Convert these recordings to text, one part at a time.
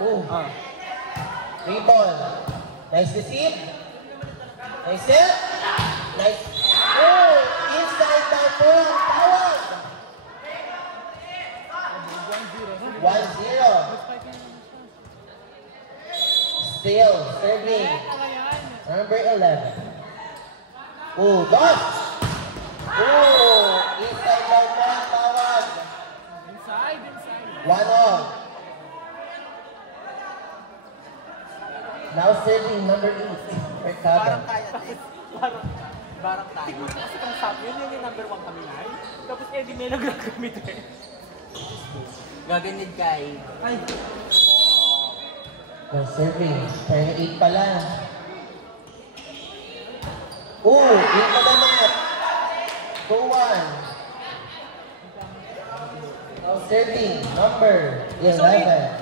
Oh. Free ball. Nice receive. Nice set. Nice. Oh, inside by Purang. Tawag. 1-0. Still serving. Number 11. Oh, dot. Oh, inside by Purang. Tawag. Inside. 1-0. Now serving number 8. Mercado. Barang tayo. Kasi kung sabi yun yung number 1 kami na. Tapos Eddie may nag-gamit eh. Gaganid kay. Ay. Now serving. Kaya 8 pa lang. Oh, 8 pa lang na. 2-1. Now serving number 11.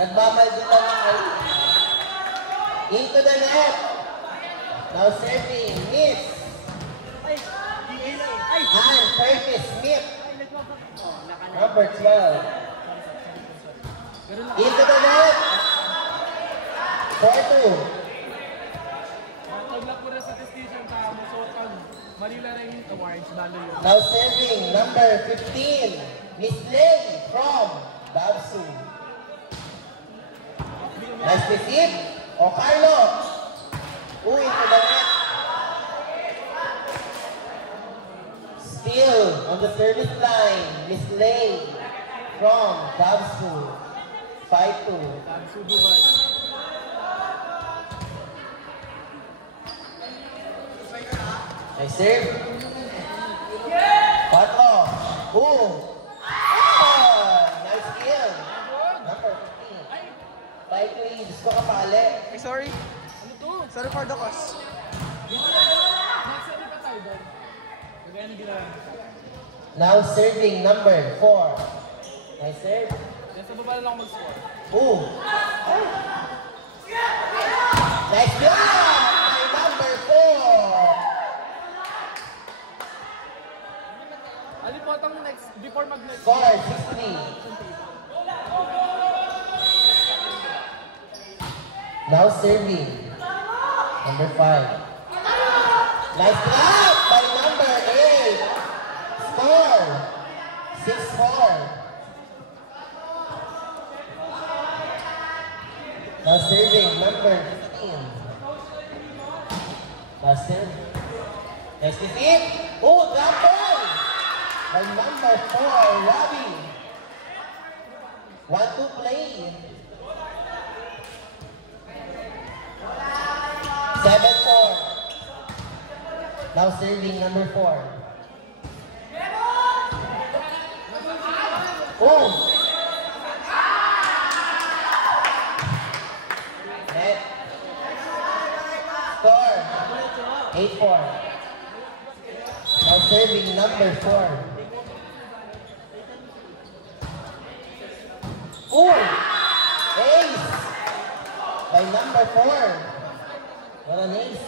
Nagmamaldutan ng ay. Into the net. Now serving. Miss. And Curtis Smith. Number 12. Into the net. 4-2. Pag-lock mo na sa testation ka, Musokan, Manila Rain Awards, balo yun. Now serving. Number 15. Miss Lay from Dabsu. Nice receive. O Carlo. Into the net. Still on the service line. Miss Lay from Dabsu. 5-2. Dabsu Dubai. Nice serve. 4. Nice kill. Number 15. 5-3. Gusto ka pali. Ay, sorry. Ano to? Sorry for the cost. Nagsabi pa tayo doon. Kagaya na ginawa. Now serving number 4. Nice serve. Yan sa baba na lang mag-score. Nice block by number 4. Alipotang next, before mag-next. Score 6-3. Now serving number 5. Nice block by number 8. Score 6-4. Now serving number 15. Now serving. Nice receive. Oh, drop ball by number 4, Robbie. 1-2 play. 7-4. Now serving number 4. Oh! Net. Score. 8-4. Now serving number 4. Oh! Ace! By number 4. What an ace.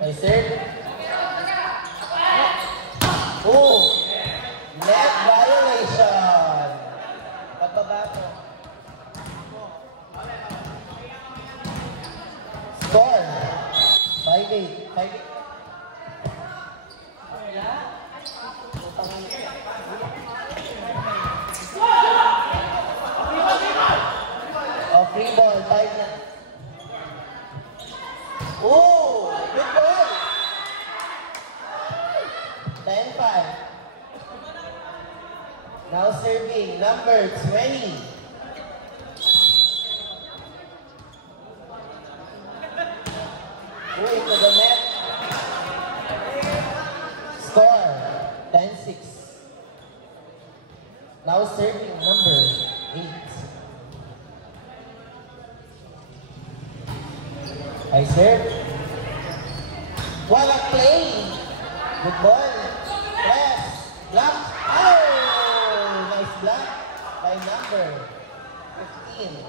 Nice serve. Oh! Net violation. Pagpaba ko. Score. 5-8. 5-8. Oh, free ball. 5 na. Oh! Good ball. 10-5. Now serving number 20. To the net. Score 10-6. Now serving number 8. High serve. Walang play. Good ball. Press. Block. Oh! Nice block by number 15.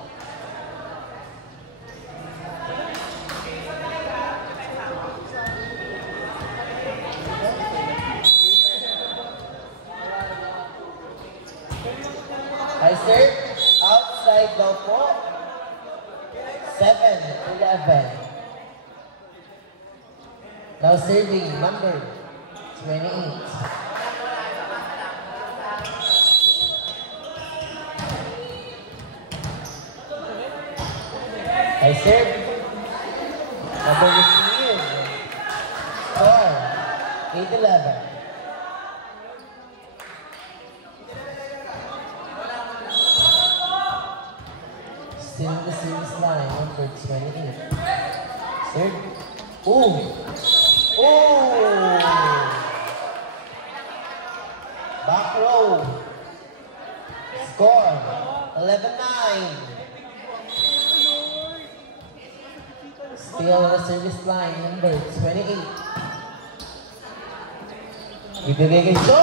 High serve. Outside daw po. 7-11. Now serving number 28. High serve. Number 15. Score 8-11. Still in the service line, number 28. Serve. Ooh! Ooh! Back row. Score 11-9. Still on the service line, number 28. Ibigay kay Jo.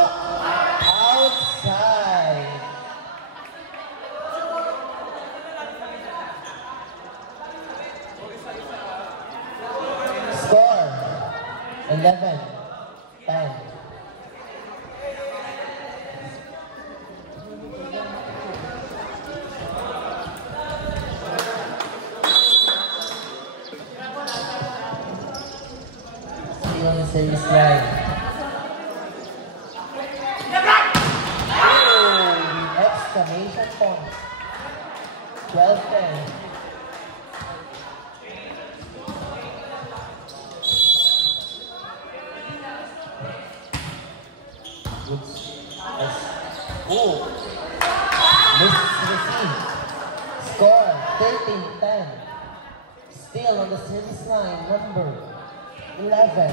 Outside. Score 11-10. Still on the service line. Oh, exclamation point. 12-10. Oh, miss receive. Score 13-10. Still on the service line, number 11.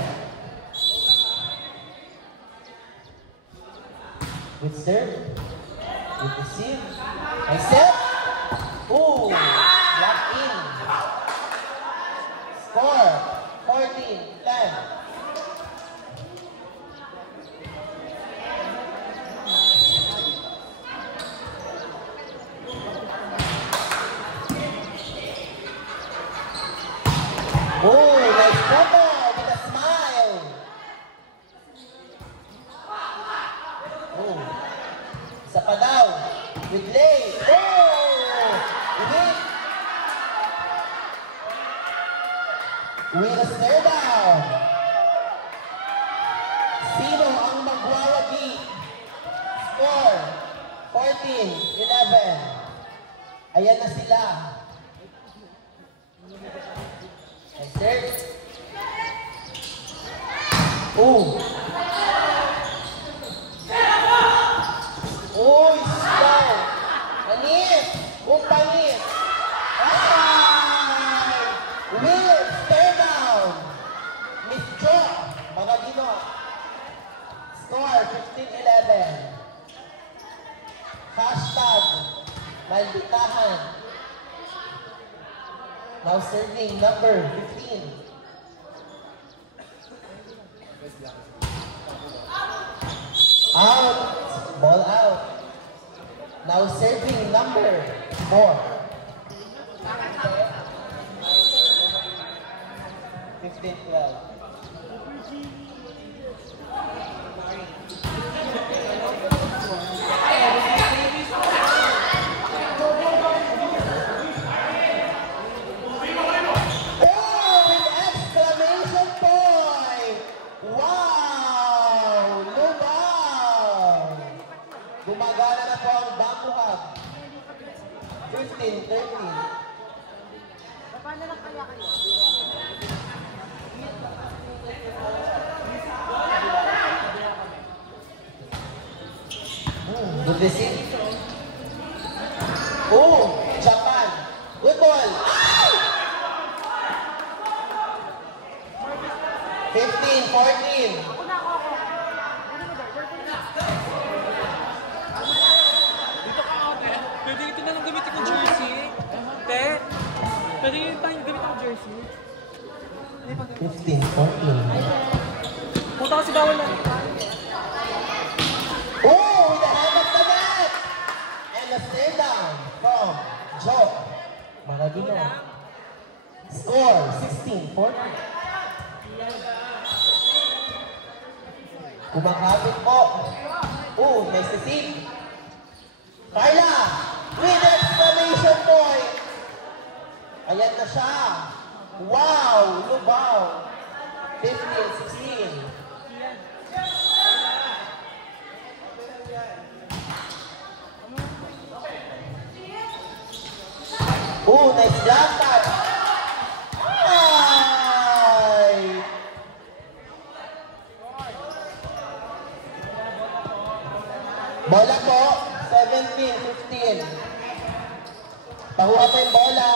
Good serve. Good receive. I set. Oh, lock in. Score 14-10. Oh, nice cover with a smile. Oh, isa pa daw. With lay. Oh, win. With a stare down. Sino ang magwawagi? Score 14-11. Ayan na sila. Nice serve. Oh. Uy, slow. Anis. Umpanis. Ay! Will, stare down. Miss Jo. Mga gino. Score 15-11. Hashtag Malditahan. Now serving number 15. Out. Ball out. Now serving number 4. 15-12. Gumagana na po ang Bamboo Hub. 15-13. Paano lang kaya kayo? Good receive. Oh, Japan. Good ball. 15-14. Ako na ako. Dito ka ate. Pwede ito na lang gamitin ng jersey. Te, pwede ito tayong gamitin ng jersey. 15-14. Punta kasi bawal na. Oh, with the hand of the net! And a stay down from Joe Maradino. Score, 16-14. Kumakapit po. Oh, nice to see. Carla, with exclamation point. Ayan na siya. Wow, lubaw. 15-16. Oh, nice block touch. Ay! Bola po, 17-15. Pahuha po yung bola.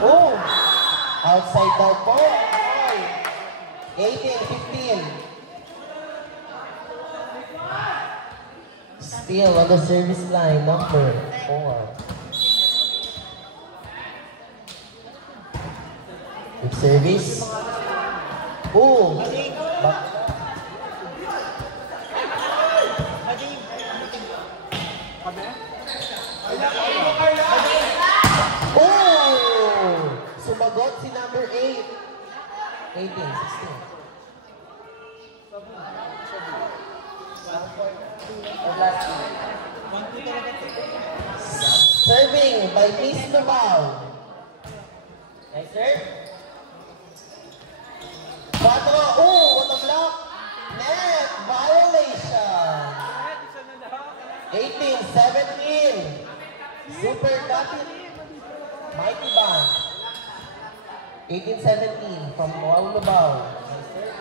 Oh! Outside daw po. 18-15. Still on the service line, number 4. Good service. Oh! Back. Oh! Sumagot si number 8. 18-16. Serving by Miss Lubao. Nice serve. 4. Oh, what a block. Net violation. 18-17. Super Dapit. Mighty Band. 18-17 from Wow Lubao. Nice serve.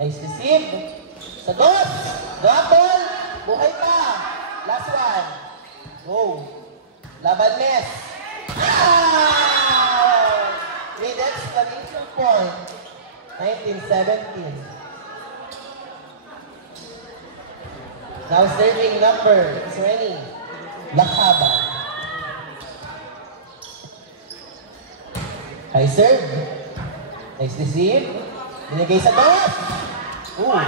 Nice receive. Sagot. Drop ball. Buhay pa. Last one. Go. Laban Mes. Ah! With exclamation point. 19-17. Now serving number 20. Lakaba. High serve. Nice receive. Binigay sa dot. Ooh.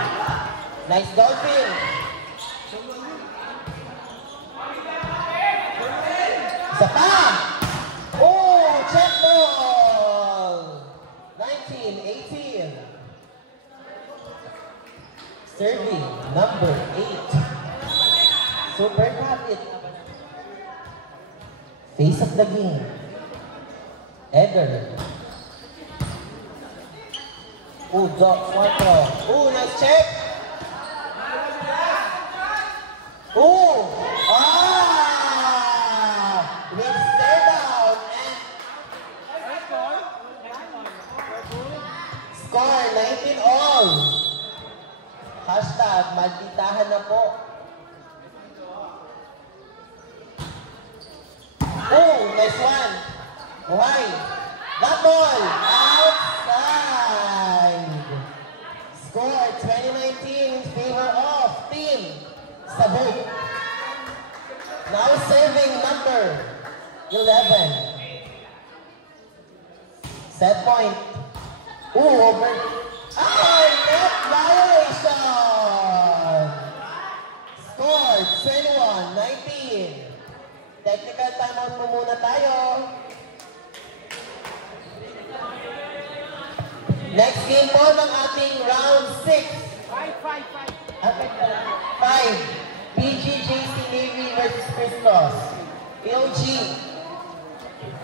Nice dolphin. Isa pa. Oh, check ball. 19-18. Serving number 8. Super Rapid. Face of the game. Eder. Oh, drop 4. Oh, nice check. Oh! Ah! With stare down and score 19 all. Hashtag malditahan na po. Oh, nice one. Why? That ball outside. Score 2019 in favor of Team Sabog. Now serving number 11. Set point. Ooh, over. Ah, net violation. Score 21-19. Technical timeout po muna tayo. Next game po ng ating round 6. 5. PGJC Navy versus Christos. LG.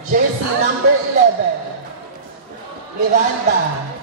Jersey number 11. Miranda.